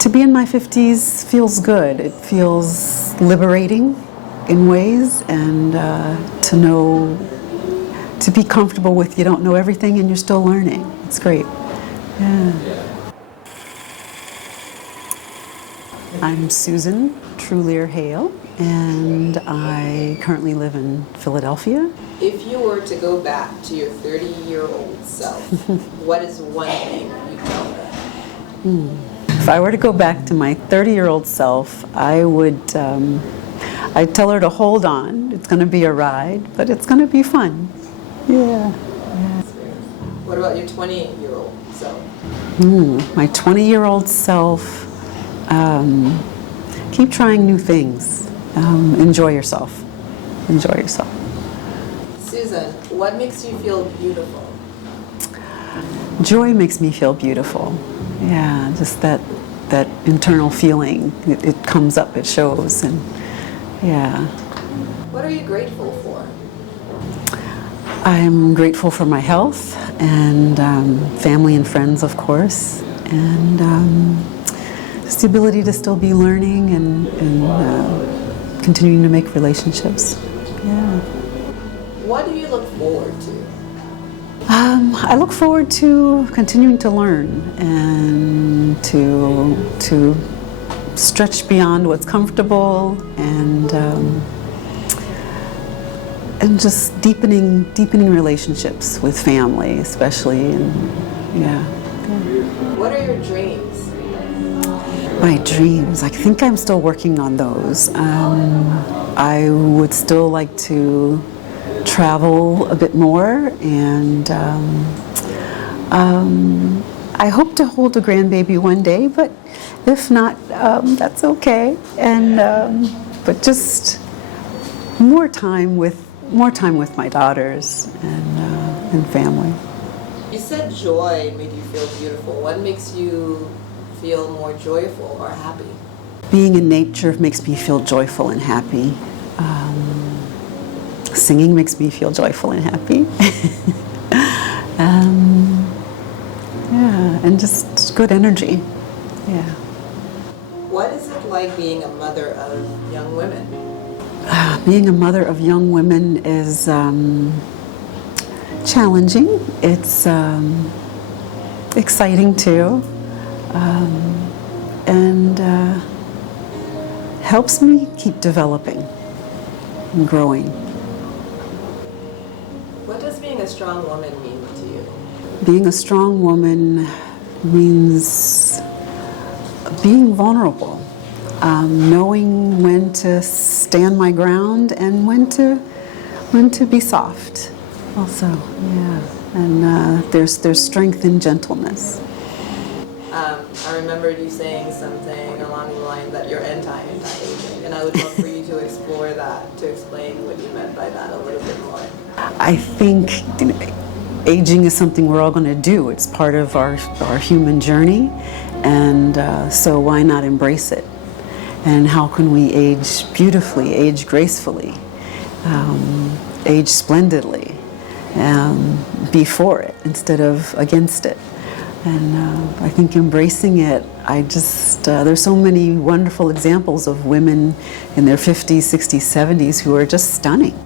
To be in my 50s feels good. It feels liberating in ways, and to know, to be comfortable with you don't know everything and you're still learning. It's great. Yeah. I'm Susan Hale, and I currently live in Philadelphia. If you were to go back to your 30-year-old self, what is one thing you'd tell her? If I were to go back to my 30-year-old self, I would I'd tell her to hold on. It's going to be a ride, but it's going to be fun. Yeah. What about your 20-year-old self? My 20-year-old self, keep trying new things. Enjoy yourself. Enjoy yourself. Susan, what makes you feel beautiful? Joy makes me feel beautiful. Yeah, just that internal feeling. It comes up, it shows, and yeah. What are you grateful for? I'm grateful for my health and family and friends, of course, and just the ability to still be learning and continuing to make relationships. Yeah. What do you look forward to? I look forward to continuing to learn and to stretch beyond what's comfortable and just deepening relationships with family, especially, and yeah. What are your dreams? My dreams, I think I'm still working on those. I would still like to travel a bit more, and I hope to hold a grandbaby one day, but if not, that's okay. And but just more time with my daughters and family. You said joy made you feel beautiful. What makes you feel more joyful or happy? Being in nature makes me feel joyful and happy. Singing makes me feel joyful and happy. Yeah, and just good energy. Yeah. What is it like being a mother of young women? Being a mother of young women is challenging. It's exciting too, and helps me keep developing and growing. What does being a strong woman mean to you? Being a strong woman means being vulnerable, knowing when to stand my ground and when to be soft. Also, yeah, and there's strength in gentleness. I remembered you saying something along the line that you're anti-aging, and I would love for you to explore that, to explain what you meant by that a little bit more. I think aging is something we're all going to do. It's part of our human journey, and so why not embrace it? And how can we age beautifully, age gracefully, age splendidly, be for it instead of against it? And I think embracing it, there's so many wonderful examples of women in their 50s, 60s, 70s who are just stunning.